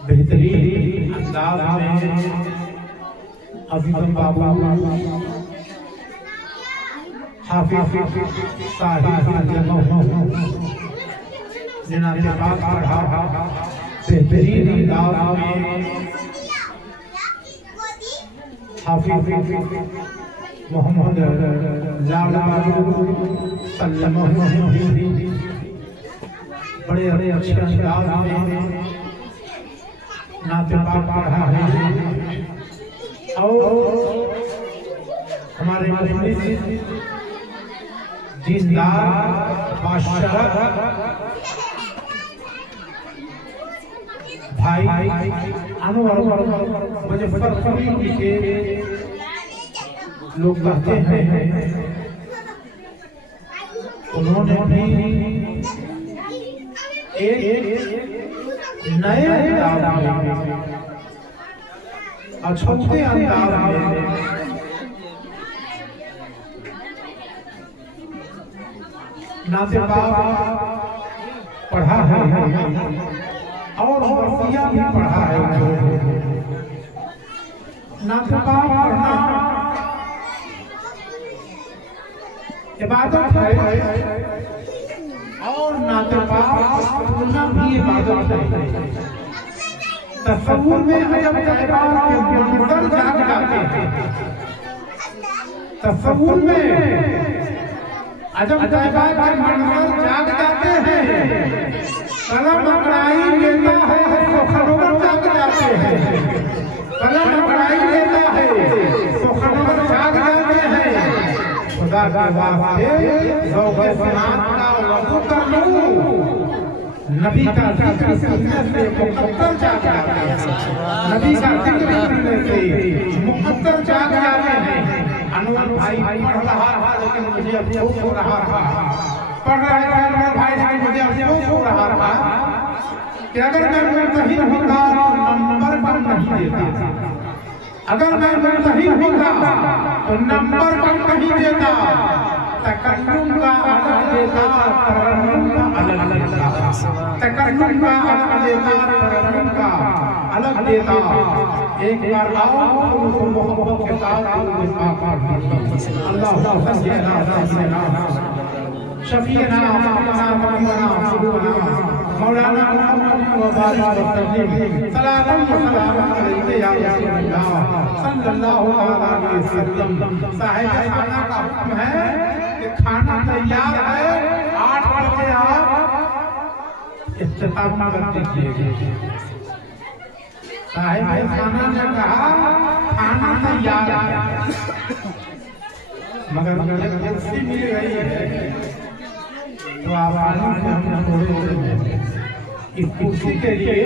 बेहतरीन अंदाज में अजीम बाबा हाफिज साहिब जिन्होंने बात पढ़ा बेहतरीन अंदाज में हाफिज मोहम्मद लाल बड़े बड़े अच्छे अंदाज में नाते पढ़ा है और हमारे मजलिस दीनदार बादशाह भाई अनवर मुजफ्फरपुरी के लोग कहते हैं उन्होंने भी एक नए अंदाज में अछूते अंदाज में नाते पढ़ा है और वसिया भी पढ़ा है। नाते पढ़ना इबादत है और नाते सुनना भी इबादत है। तसव्वुर में अजब तैबार के मंजर जाग जाते हैं। तसव्वुर में अजब तैबार के मंजर जाग जाते हैं। कलम अकड़ाई लेता है तो खरोवर जाग जाते हैं। कलम अकड़ाई लेता है तो खरोवर जाग जाते हैं। खुदा के वास्ते ज़ौक़ सलात का वज़ू कर लूं। नबी का जिक्र सुनने से मुक़द्दर जाग जाते हैं। नबी का जिक्र सुनने से मुक़द्दर जाग जाते हैं। अनवर भाई पढ़ रहा था लेकिन मुझे अफसोस हो रहा था। पढ़ रहा था अनवर भाई लेकिन मुझे अफसोस हो रहा था कि अगर मैं मुंतहिन होता तो नंबर कम नहीं देता। अगर मैं मुंतहिन होता तो नंबर कम नहीं देता। तकल्लुम का अलग देता, तरन्नुम का अलग देता। तकल्लुम का अलग देता, तरन्नुम का अलग देता। एक बार आओ तो मोहब्बत के साथ अल्लाह शफीना मौलाना सलाम अलैहि या रसूलल्लाह सल्लल्लाहु अलैहि वसल्लम। साहिब खाना का हुक्म है कि खाना तैयार है, 8 बजे आप इफ्तिताम कर दीजिए। साहिब खाना ने कहा खाना तैयार है मगर जल्दी मिल गई है तो आप हम थोड़े इस कुर्सी के लिए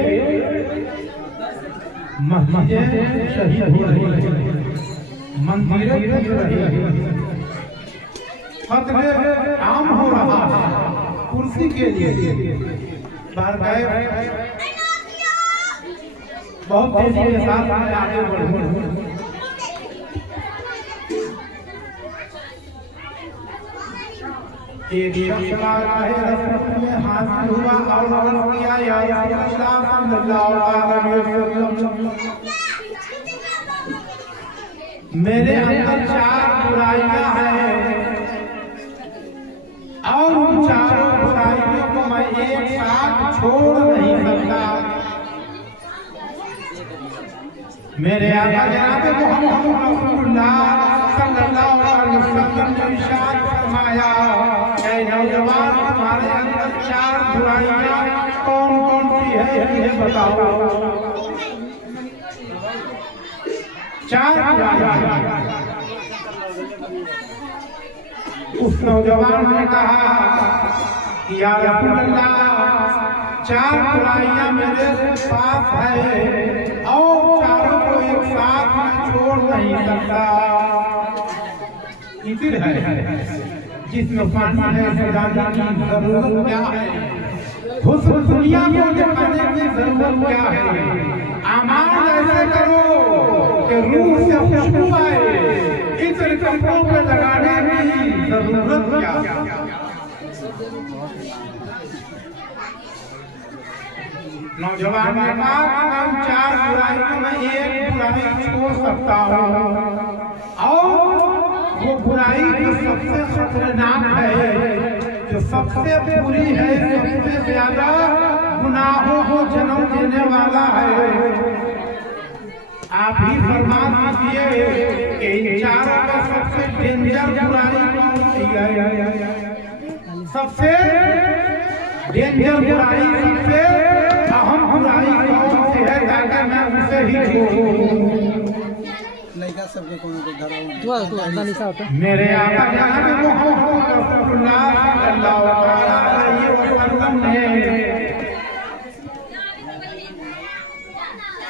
मस्जिदें शहीद हो रही है, मंदिरें बन रही है, खतरे आम हो रहा है कुर्सी के लिए। बार गए बहुत तेजी के साथ आगे बढ़े। एक शख्स में हाथ हुआ और अर्ज़ किया या रसूलल्लाह सल्लल्लाहु अलैहि वसल्लम मेरे अंदर 4 बुराइयां हैं और उन 4 बुराइयों को मैं एक साथ छोड़ नहीं सकता। मेरे आका जनाब मोहम्मद रसूलुल्लाह सल्लल्लाहु अलैहि वसल्लम ने इरशाद फरमाया, ऐ नौजवान तुम्हारे अंदर 4 बुराइयां कौन-कौन सी है मुझे बताओ। 4 बुराइयां। उस नौजवान ने कहा कि या रसूलल्लाह 4 बुराइयां मेरे पास है और चारों को एक साथ में छोड़ नहीं सकता। इतर है जिसमें पानी है सजाने की जरूरत क्या है, हुस्न दुनिया को दिखाने की जरूरत क्या है। आमाल ऐसे करो कि रूह से खुशबू आए, इतर कपड़ों पे लगाने की जरूरत क्या। नौजवान ने कहा कि मैं 4 बुराइयों में एक बुराई छोड़ सकता हूँ और वो बुराई जो सबसे खतरनाक है, जो सबसे बुरी है, सबसे ज्यादा गुनाहों को जन्म देने वाला है। आप ही फरमान दीजिए कि इन चारों में सबसे डेंजर बुराई कौन सी है? सबसे डेंजर बुराई, सबसे अहम बुराई कौन सी है, ताकि मैं उसे ही छोड़ूं। लड़का सबके कोनो को धरा मेरे आका जनाब मोहम्मद रसूलुल्लाह सल्लल्लाहु अलैहि वसल्लम ने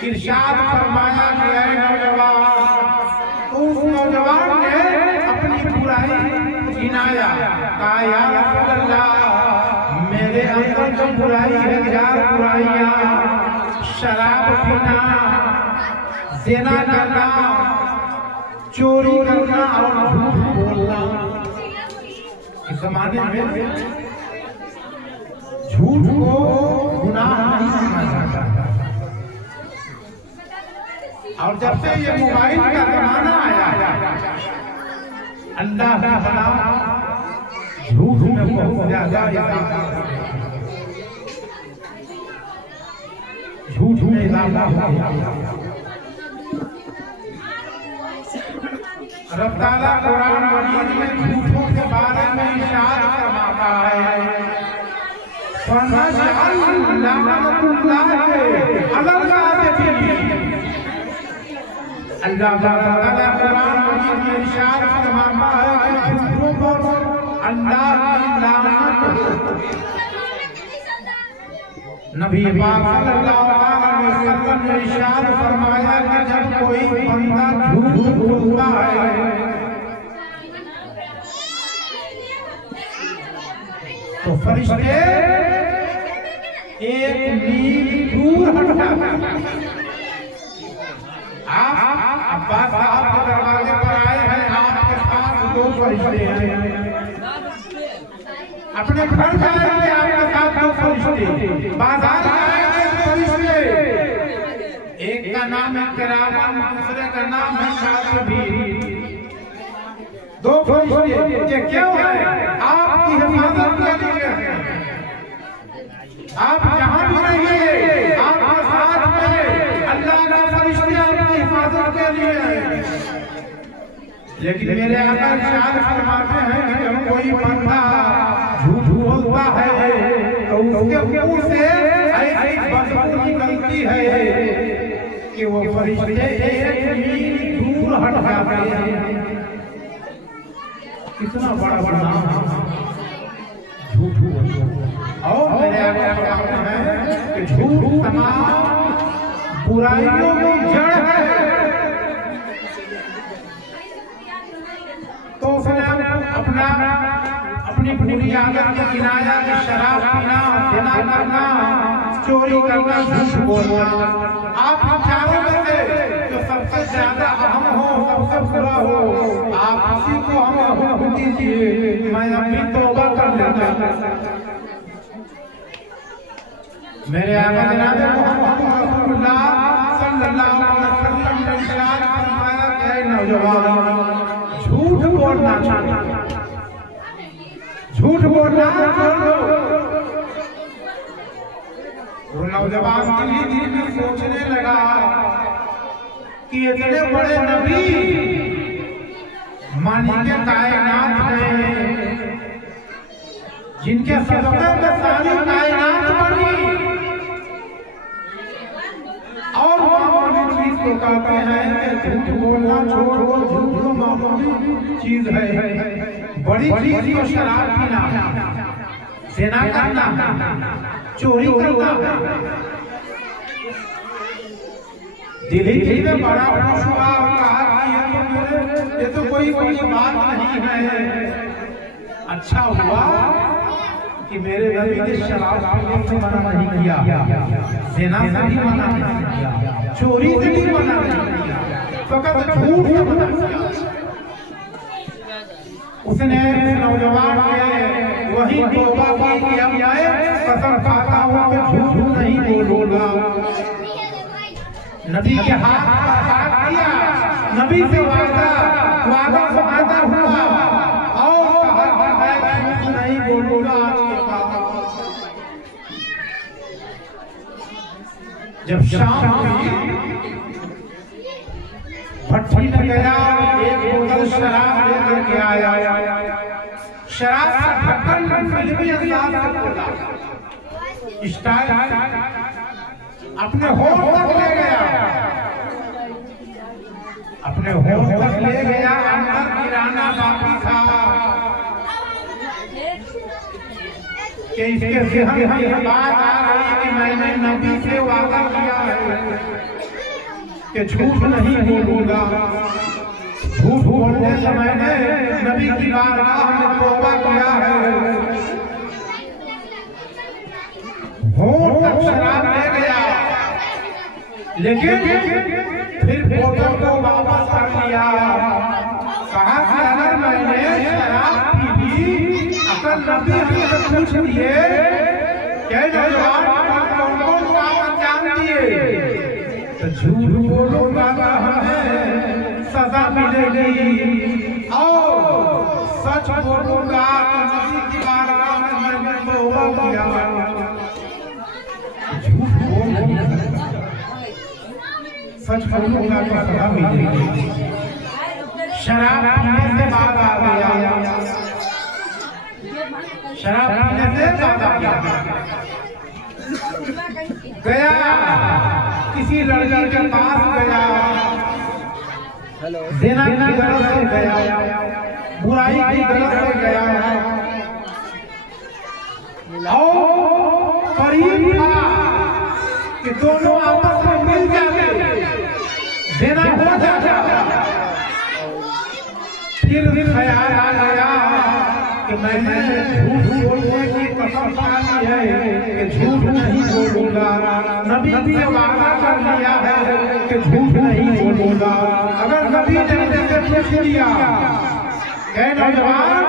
इरशाद फरमाया कि ऐ नौजवान, उस नौजवान ने अपनी बुराई गिनाया, कहा या रसूल अल्लाह, मेरे अंदर जो बुराई है, 4 बुराइयां, शराब पीना, ज़िना करना, चोरी करना और झूठ बोलना। इस जमाने में झूठ को गुनाह नहीं माना जाता। और जब से ये मोबाइल का जमाना आया, अल्लाह ताला झूठ में बहुत ज्यादा इजाफा, झूठ में इजाफा हो। रब ताला कुरान मजीद में झूठों के बारे में इरशाद फरमाता है, फनजअल लअनतुल्लाहि अलल काज़िबीन। अल्लाह ताला कुरान मजीद में इरशाद फरमाता है कि झूठों पर अल्लाह की लानत हो। नबी पाक सल्लल्लाहु अलैहि वसल्लम ने इरशाद फरमाया कि जब कोई बंदा झूठ बोलता है तो फरिश्ते एक मील दूर हट जाते हैं। आप अब्बास साहब के दरवाजे पर आए हैं, आपके साथ 2 फरिश्ते हैं। अपने घर जाएंगे, आपके साथ 2 फरिश्ते, बाजार जाएंगे, फरिश्ते, एक का नाम है किराम, दूसरे का नाम है कातिबीन। 2 फरिश्ते, ये क्यों है? आपकी हिफाजत के लिए है। आप जहां भी रहिए, आपके साथ में अल्लाह के फरिश्ते आपकी हिफाजत के लिए है। लेकिन मेरे आका इरशाद फरमाते हैं कि जब कोई बंदा झूठ बोलता है तो उसके मुंह से ऐसी बदबू निकलती है कि वो फरिश्ते 1 मील दूर हट जाते हैं। कितना बड़ा गुनाह झूठ बोलना। और मेरे आका फरमाते हैं कि झूठ तमाम बुराइयों की जड़ है। तो उसने अपनी बुरी आदत को गिनाया कि शराब पीना, ज़िना करना, चोरी करना, झूठ बोलना। आप चारों में से जो सबसे ज्यादा अहम हो, सबसे बुरा हो, आप उसी को हमें हुक्म दीजिए, मैं अपनी तौबा कर लेता। मेरे आका जनाब मोहम्मद रसूलुल्लाह सल्लल्लाहु अलैहि वसल्लम ने इरशाद फरमाया कि ऐ नौजवान, झूठ बोलना चाहिए, झूठ बोलना छोड़ दो। वो नौजवान धीरे धीरे सोचने लगा कि इतने बड़े नबी मानिके कायनात में, जिनके सदक़े में सारी कायनात बनी, और मामूली चीज को कहते हैं कि झूठ बोलना छोड़ो, झूठ तो मामूली चीज है। बड़ी चीज तो शराब पीना, ज़िना करना, चोरी करना है। धीरे बड़ा खुश हुआ और कहा कि ये तो कोई बड़ी बात नहीं है। अच्छा हुआ कि मेरे नबी ने शराब पीने से मना नहीं किया, ज़िना से भी मना नहीं किया, चोरी से भी मना नहीं किया, फकत झूठ से मना किया। उसने नौजवान के वही तौबा की कि अब मैं कसम खाता हूं कि झूठ नहीं नहीं बोलूंगा। नबी के हाथ का साथ किया, नबी से वादा हुआ और कहा मैं झूठ नहीं बोलूंगा आपके पास। जब शाम हुई भट्टी में गया, एक बोतल शराब लेकर के आया। शराब का ढक्कन फिल्मी अंदाज से खोला, स्टाइल अपने होठ तक ले गया, अपने होठ तक ले गया, अंदर गिराना बाकी था कि इसके जहन में बात आ रही कि मैंने नबी से वादा किया है कि झूठ नहीं बोलूंगा। झूठ बोलने से मैंने नबी की बारगाह में तौबा किया है। होठ तक शराब ले गया, लेकिन फिर बोतल को वापस कर लिया। कहा कि अगर मैंने शराब पी ली, अगर नबी हमसे पूछ लिए क्या नौजवान कौन काम अंजाम दिए, तो झूठ बोलूंगा तो हमें सजा मिलेगी, और सच बोलूंगा तो नबी की बारगाह में मैंने तौबा किया। झूठ बोलूंगा सच बोलूंगा तो सजा मिलेगी। शराब पीने से बाद आ गया, शराब पीने से बाद आ गया, किसी लड़की के पास गया, देना की गलत से गया, बुराई की गलत से गया, और करीब था कि दोनों आपस में मिल जाते, देना हो जाता। फिर ख्याल आ गया कि मैंने झूठ बोलने की कसम खा ली है कि झूठ नहीं बोलूंगा। नबी ने वादा कर लिया है कि झूठ नहीं बोलूंगा। अगर नबी ने मुझसे पूछ लिया कि नौजवान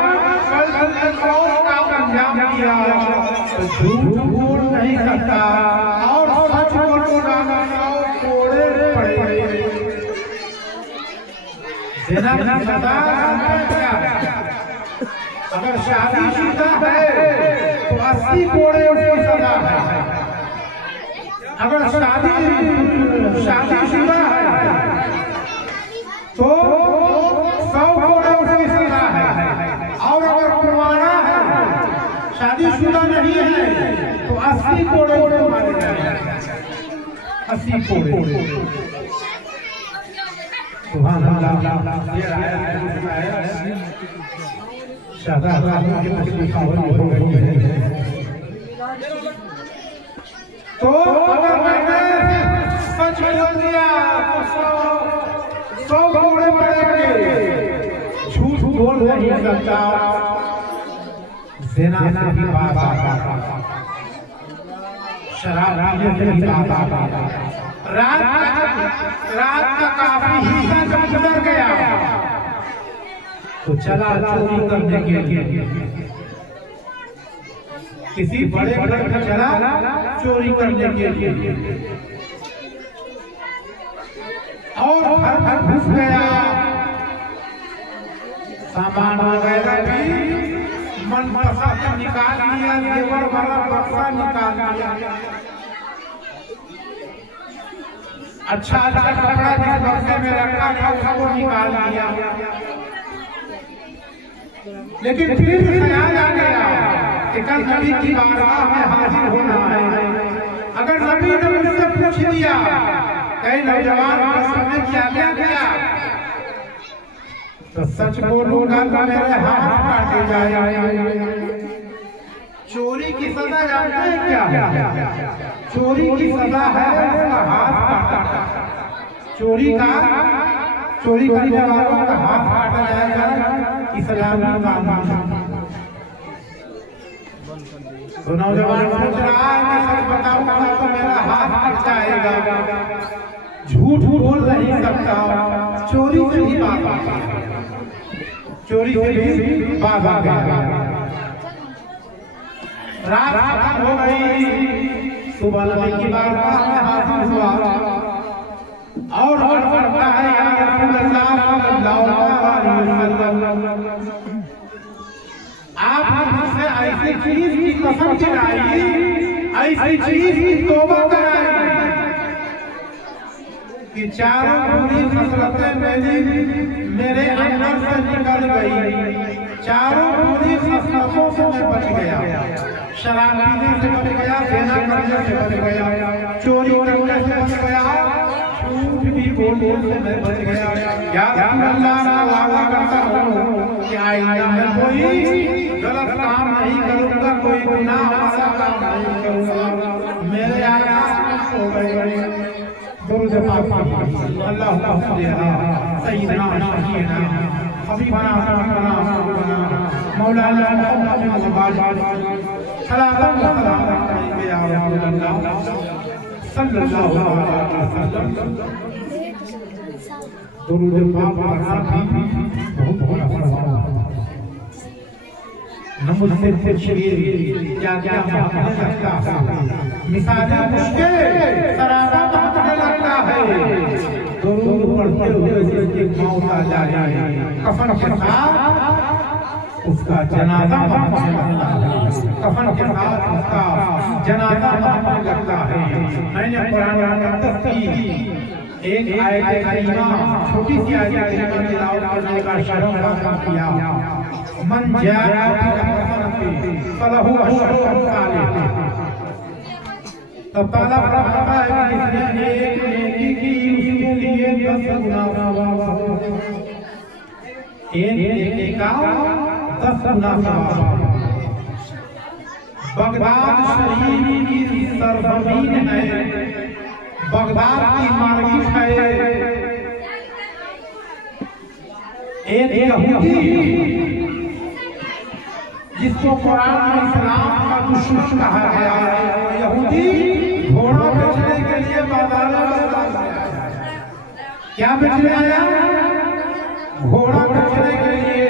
कल तुमने कौन काम अंजाम दिया, तो झूठ बोल नहीं सकता और सच बोलूंगा तो कोड़े पड़े। देना की सजा क्या है? अगर शादीशुदा है तो 80 कोड़े उसकी सजा है। अगर शादीशुदा है तो 100 कोड़े उसकी सजा है, और अगर कुंवारा है, शादीशुदा नहीं है, तो 80 कोड़े उसको मारे जाएंगे। 80 कोड़े। सुभान अल्लाह। ये आया है शादा की मछली खावन हो गई है। तो अगर मैंने सच बोल दिया तो 100 कोड़े पड़ेंगे। झूठ बोल नहीं सकता, ज़िना से भी बात आता, शराब पीने से भी बात आता। रात का काफी हिस्सा जब गुजर गया तो चला चोरी करने के लिए, किसी बड़े घर में चला चोरी करने के लिए, और घर घर घुस गया। सामान वगैरह भी मनपसंद निकाल लिया, जेवर वाला बक्सा निकाल लिया, अच्छा कपड़ा जिस बक्से में रखा था वो निकाल लिया। लेकिन फिर ख्याल आ गया कि कल नबी की बारगाह में हाजिर होना है। अगर नबी ने मुझसे पूछ लिया कई नौजवान ने क्या क्या किया, तो सच बोलूंगा तो मेरे हाथ काटे जाएंगे। चोरी की सजा जानते हैं क्या? चोरी की सजा है उसका हाथ काटा। चोरी करने वालों का हाथ काटा जाएगा इस्लामी कानून। तो नौजवान सोच रहा है कि सच बताऊंगा तो मेरा हाथ कट जाएगा, झूठ बोल नहीं सकता, चोरी से भी बात आ गया। रात खत्म हो गई, सुबह नबी की बारगाह में हाजिर हुआ और फरमाता है या रसूल अल्लाह सल्लल्लाहु अलैहि वसल्लम, आप मुझसे ऐसी चीज की कसम खिलाई, ऐसी चीज की तौबा कराई कि चारों बुरी खसलतें मेरे अंदर से निकल गई, चारों बुरी खसलतों से मैं बच गया। शराब पीने से बच गया, ज़िना करने से बच गया, चोरी करने से बच गया, झूठ भी बोलने से मैं बच गया। या अल्लाह का वादा करता हूँ कि आइंदा मैं कोई गलत काम नहीं करूँगा, कोई गुनाह वाला काम नहीं करूँगा। मेरे आका हो गए दुरूद पाक अल्लाहुम्मा सल्ली अला सय्यिदना शफीना हबीबना मौलाना मौलाना मुहम्मद सल्लल्लाहु अलैहि वसल्लम। दुरूद पाक पढ़ना भी बहुत नमस्ते शरीर क्या क्या होने लगता है, मिसालें मुश्किल सराबा होने लगता है। दुरूद पढ़ते हुए जिसकी मौत आ जाए, कफन के साथ उसका जनाजा पहुंचने लगता है, कफन के साथ उसका जनाजा पहुंचने लगता है। मैंने कुरान मुक़द्दस की एक आयत करीमा, छोटी सी आयत करीमा तिलावत करने का शरफ हासिल किया। मन जा'a फलहु अशरु अम्सालिह। तो पहला फरमाता है कि जिसने एक नेकी की उसके लिए 10 गुना, एक नेकी का 10 गुना सवाब। बगदाद शरीफ की सरजमीन है, बगदाद की मार्केट है। एक यहूदी जिसको कुरान में इस्लाम का दुश्मन कहा गया है, यहूदी घोड़ा बेचने के लिए बाजार में आया। क्या बेचने आया? घोड़ा बेचने के लिए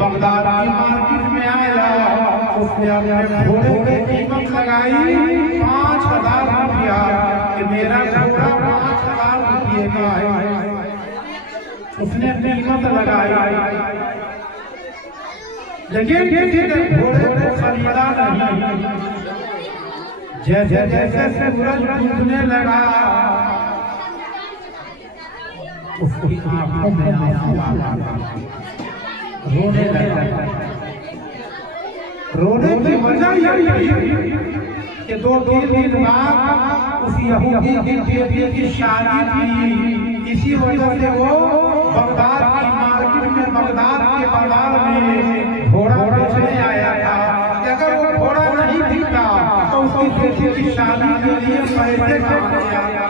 बगदाद की मार्केट में आया। उसने अपने घोड़े की कीमत लगाई 5000 रुपया कि मेरा घोड़ा 5000 रुपये का है। उसने कीमत लगाई, लेकिन घोड़े को खरीदा नहीं। जैसे जैसे सूरज डूबने लगा, उसकी आंखों में आंसू आ गए, रोने लगा। रोने की वजह यही कि 2-3 दिन बाद उस यहूदी की बेटी की शादी थी। इसी वजह से वो बगदाद की मार्केट में, बगदाद के बाजार में घोड़ा बेचने आया था। अगर वो घोड़ा नहीं बिकता तो उसकी बेटी की शादी के लिए पैसे कहाँ से आया?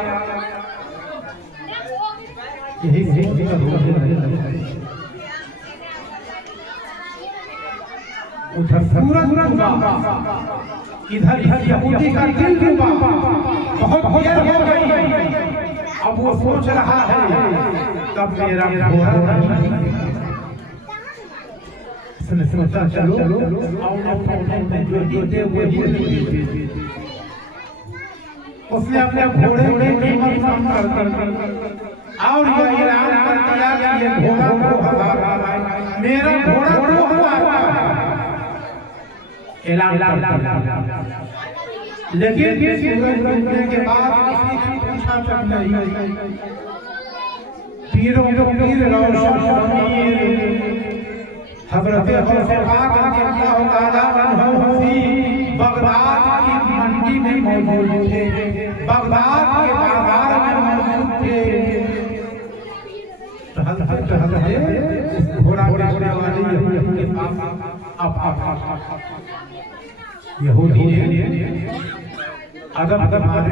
यही उधर सूरज डूबा, इधर यहूदी का दिल डूबा। बहुत देर हो गई, अब वो सोच रहा है कब मेरा घोड़ा नहीं। सोचा चलो उसने अपने घोड़े की कीमत कम कर और ये ऐलान कर दिया कि ये घोड़ा 2000 का है, मेरा घोड़ा 2000 का है। ऐलान लेकिन सूरज डूबने के बाद किसी ने पूछा तक नहीं। पीरों को पीर रोशन हज़रत गौसे पाक रज़ियल्लाहु ताला अन्हु बगदाद की मंडी में मौजूद थे, बगदाद के बाजार में मौजूद थे। घोड़ा बेचने वाले यहूदी के पास यहूदी ने अदब मारे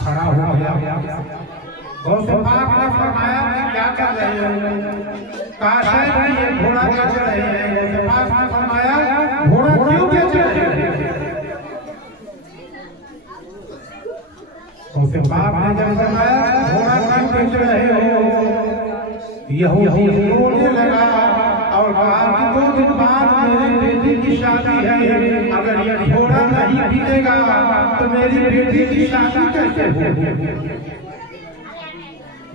खड़ा हो गया। गौसे पाक ने फरमाया कि क्या कर रहे हो? कहा शायद ये घोड़ा बेच रहे हैं। गौसे पाक ने फरमाया घोड़ा क्यों बेच रहे हैं? गौसे पाक ने जब फरमाया घोड़ा क्यों बेच रहे हो, यहूदी रोने लगा और कहा कि 2 दिन बाद मेरी बेटी की शादी है, अगर ये घोड़ा नहीं मिलेगा तो मेरी बेटी की शादी कैसे होगी?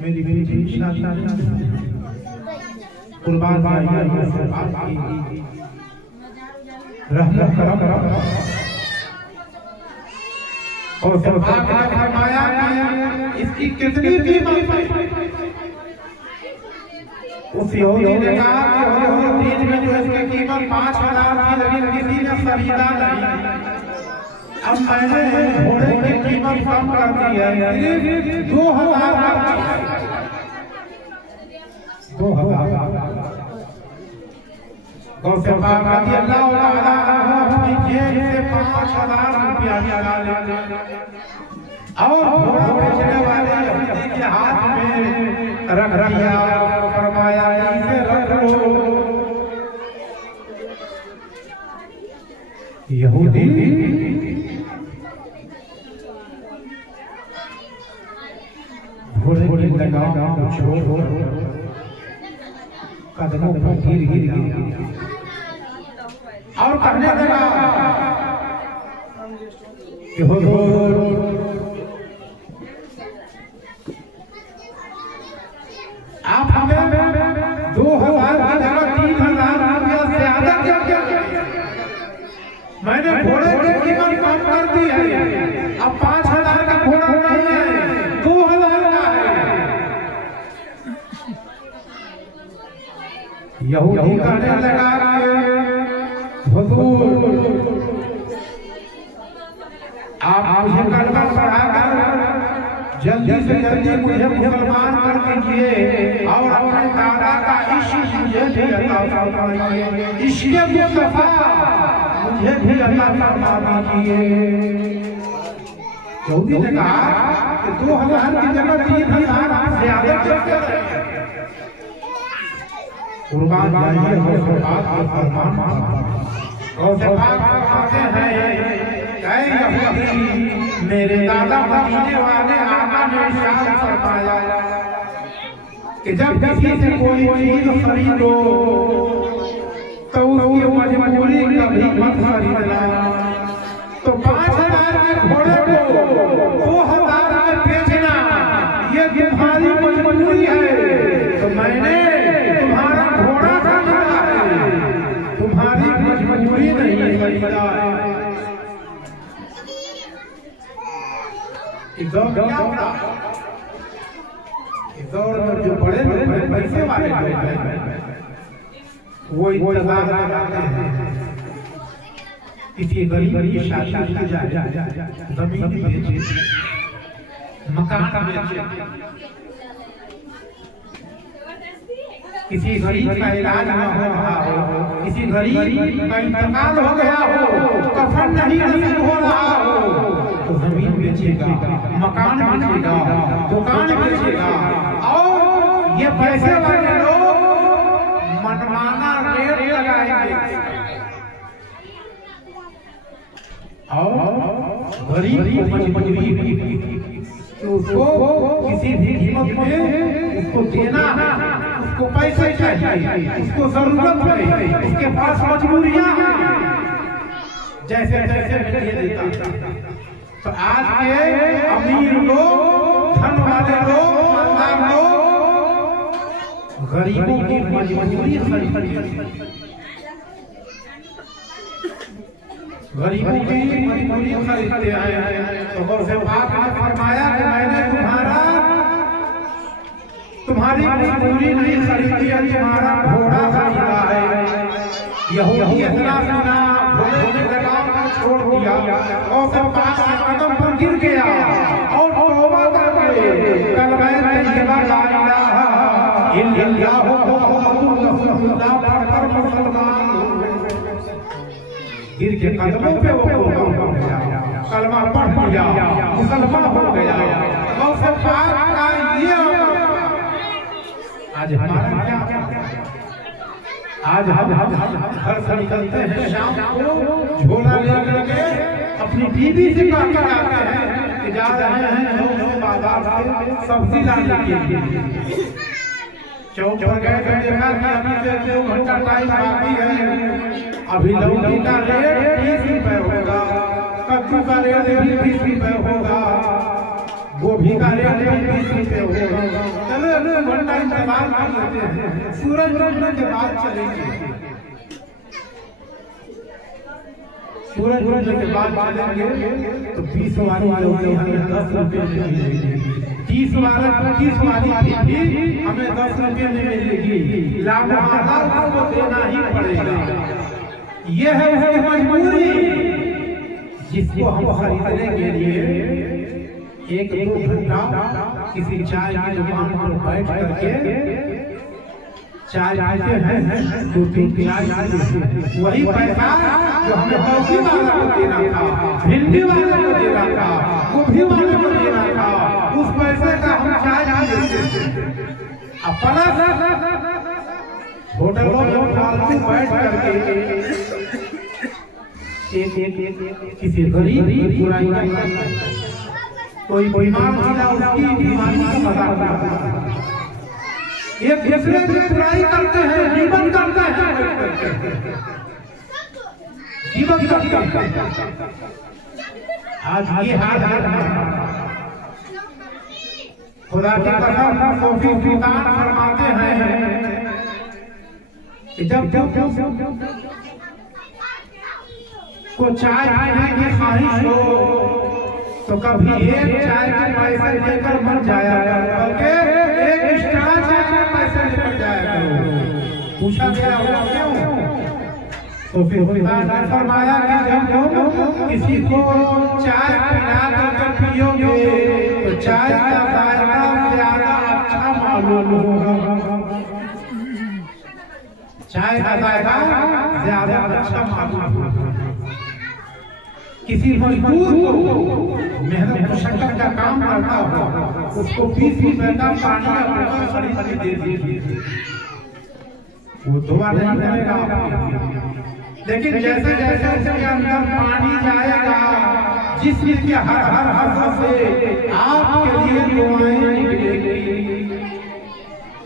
मेरी बेटी की शादी कुर्बान और फरमाया इसकी कितनी कीमत है? उस यहूदी ने कहा कि दिन में जो इसकी कीमत 5,000 थी, लेकिन किसी ने खरीदा नहीं। अब मैंने घोड़े की कीमत कम कर दी है, 2,000 गौसे पाक रज़ी अल्लाह ताला अपनी जेब से 5,000 रुपया निकाले और घोड़ा बेचने वाले यहूदी के हाथ में रख दिया। फरमाया इसे रख लो। यहूदी घोड़े की लगाम को छोड़ कदमों पर गिर गया और कहने लगा कि हुजूर आप हमें 2,000 की जगह 3,000 रुपया ज्यादा क्या? मैंने घोड़े की कीमत कम कर दी है, अब 5,000 का घोड़ा नहीं है, 2,000 का है। यहूदी कहने लगा हुजूर आप मुझे कलमा पढ़ाकर जल्दी से जल्दी मुझे मुसलमान कर दीजिए और अपने दादा का इश्क मुझे भी अता फरमाइए, इश्क़ मुस्तफा मुझे भी अता फरमा दीजिए। यहूदी ने कहा कि 2,000 की जगह 3,000 आप ज्यादा करते हैं। कुर्बान जाइए गौसे पाक के फरमान पर। गौसे पाक फरमाते हैं ऐ यहूदी मेरे दादा मदीने वाले आका ने इरशाद फरमाया कि जब किसी से कोई चीज खरीदो तो उसकी मजबूरी कभी मत खरीदना। तो 5,000 के घोड़े को 2,000 में बेचना ये तुम्हारी मजबूरी है। तो मैंने तुम्हारा घोड़ा खरीदा है, तुम्हारी मजबूरी नहीं खरीदा है। इस दौर क्या होता? इस दौर में जो बड़े पैसे वाले लोग हैं वो इंतजार करते हैं किसी गरीब की शादी की जाए, जमीन बेचे, मकान बेचे, किसी गरीब का इलाज न हो रहा हो, किसी गरीब का इंतकाल हो गया हो, कफन नहीं नसीब हो रहा हो, तो जमीन बेचेगा, मकान बेचेगा, दुकान बेचेगा और ये पैसे वाले लोग मनमाना रेट लगाएंगे और गरीब को मजबूरी तो उसको किसी भी कीमत में उसको देना है, उसको पैसे चाहिए, उसको जरूरत है, उसके पास मजबूरियां हैं, जैसे जैसे दे देता। तो आज के अमीर लोग, धन वाले लोग, मालदार लोग गरीबों की मजबूरी खरीदते हैं, गरीबों की मजबूरी खरीदते हैं। तो गौसे पाक ने फरमाया कि मैंने तुम्हारी मजबूरी नहीं खरीदी है, तुम्हारा घोड़ा खरीदा है। यहूदी इतना सुना घोड़े ने लगाम को छोड़ दिया और सब पाक के कदम पर गिर गया और तौबा करके कलमा तैयबा ला इलाहा इल्लल्लाह मुहम्मदुर रसूलुल्लाह पढ़कर मुसलमान गिर के कदमों पे वो कुर्बान हो गया, कलमा पढ़ लिया, मुसलमान हो गया। गौसे पाक का ये आज हमारा क्या? आज हम घर से निकलते हैं शाम को झोला लेकर के अपनी बीवी से बात करते हैं कि जा रहे हैं बाजार से सब्जी लाने के लिए। चौक पर गए तो देखा कि अभी से 2 घंटा टाइम बाकी है, अभी लौकी का रेट 30 रुपए होगा, कद्दू का रेट भी 20 रुपए होगा, गोभी का रेट भी 20 रुपए होगा। चलो 2 घंटा इंतजार कर लेते हैं, सूरज डूबने के बाद चलेंगे, सूरज डूबने के बाद चलेंगे तो 20 वाली लौकी हमें 10 रुपए में मिलेगी, 30 वाला 25 वाली भी हमें 10 रुपए में मिलेगी, लाभवाला उसको देना ही पड़ेगा। यह है मजबूरी जिसको हम खरीदने के लिए 1-2 घंटा किसी चाय की दुकान पर बैठ करके चाय पीते हैं, 2-3 चाय, वही पैसा जो हमें लौकी वाला को देना था, भिंडी वाले को देना था, गोभी वाले को देना था, उस पैसे का हम चाय लेते थे। अब प्लस होटलों में फालतू बैठ करके किसी गरीब की बुराई करता है, कोई बीमार मिला उसकी बीमारी का मजाक उड़ाता है, एक दूसरे की बुराई करते हैं, जीवन करते हैं, जीवन करते हैं। आज ये हाल है, खुदा की कसम सोफी सुल्तान फरमाते हैं कि जब को चाय पीने की ख्वाहिश हो तो कभी एक चाय के पैसे लेकर मत जाया करो, बल्कि एक एक्स्ट्रा चाय के पैसे लेकर जाया करो। पूछा गया हुआ क्यों? तो फिर खुदा ने फरमाया कि जब किसी को चाय पिला कर पियोगे तो चाय का जायका ज्यादा अच्छा मालूम होगा, चाय का जायका ज्यादा अच्छा मालूम होगा। किसी मजदूर को मेहनत मशक्कत का काम करता हो उसको 20 रुपए का पानी का बोतल खरीद के दे दीजिए, वो दुआ नहीं करेगा। लेकिन जैसे जैसे उसके अंदर पानी जाएगा, जिस चीज के हर हर से आपके लिए दुआएं निकलेगी,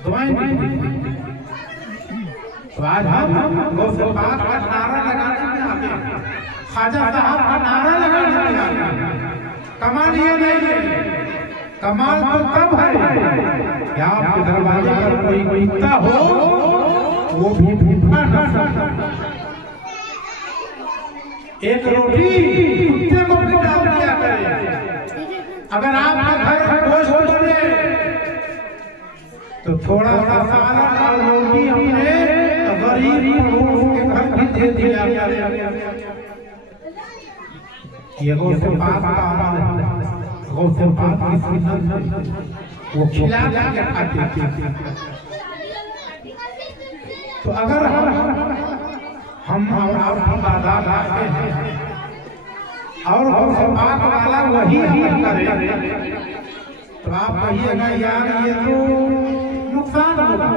दुआएं निकलेगी। तो आज हम गौसे पाक का नारा लगाने में आगे, ख्वाजा साहब का नारा लगाने में आगे। कमाल ये नहीं है, कमाल तो तब है कि आपके दरवाजे पर कोई कुत्ता हो, वो भी भूखा न सके, एक रोटी कुत्ते को भी डाल दिया करे। अगर आपका घर गोश्त बने तो थोड़ा सा सालन और रोटी हमने गरीब पड़ोस के घर भी दे दिया करे। ये गौसे पाक का अमल है, गौसे पाक की सुन्नत है, वो खिला के खाते थे। तो अगर हम और आप बाजार आते हैं और गौसे पाक वाला वही अमल करे तो आप कहिएगा यार ये तो नुकसान होगा,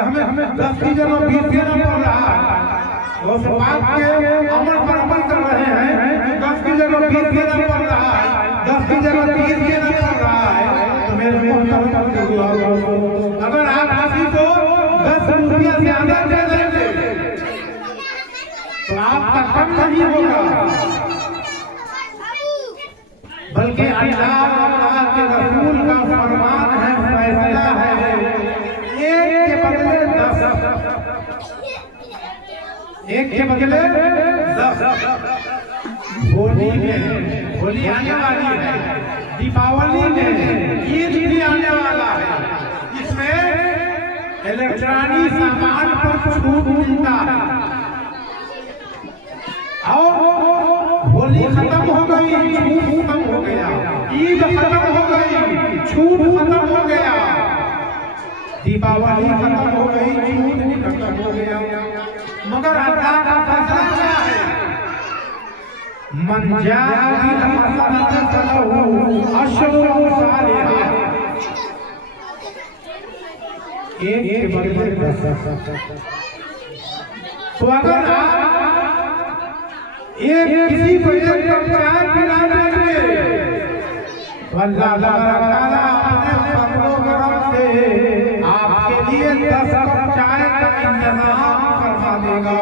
हमें 10 की जगह 20 देना पड़ रहा है। गौसे पाक के अमल पर अमल कर रहे हैं, 10 की जगह 20 देना पड़ रहा है, 10 की जगह 30 देना पड़ रहा है। तो मेरे अगर आप किसी को 10 रुपया ज्यादा दे देंगे तो आपका कम नहीं होगा, बल्कि अल्लाह के रसूल का फरमान है, फैसला है, एक के बदले 10, एक के बदले 10। होली में, होली आने वाली है, दीपावली में, ईद भी आने वाला है, इसमें इलेक्ट्रॉनिक सामान पर छूट मिलता है। और होली खत्म हो गई, छूट खत्म हो गया, ईद खत्म हो गई, छूट खत्म हो गया, दीपावली खत्म हो गई, छूट भी खत्म हो गया। मगर अल्लाह का फैसला क्या है? मन जाअ बिल हसनति फलहु अशरु अम्सालिहा, एक के बदले 10। तो अगर आप एक किसी को एक कप चाय पिला देंगे तो अल्लाह ताला अपने फजल-ओ-करम से आपके लिए 10 कप चाय का इंतजाम करवा देगा।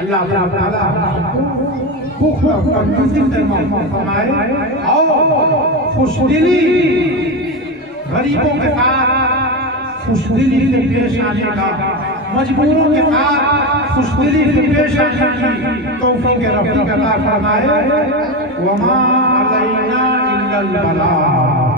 अल्लाह ताला भूख और कंजूसी से मोहब्बत फरमाए और खुशदिली गरीबों के साथ खुशदिली से पेश आने का, मजबूरों के साथ खुशदिली से पेश आने की तौफीक रब्बी अता फरमाए। वमा अलैना इल्लल बलाग।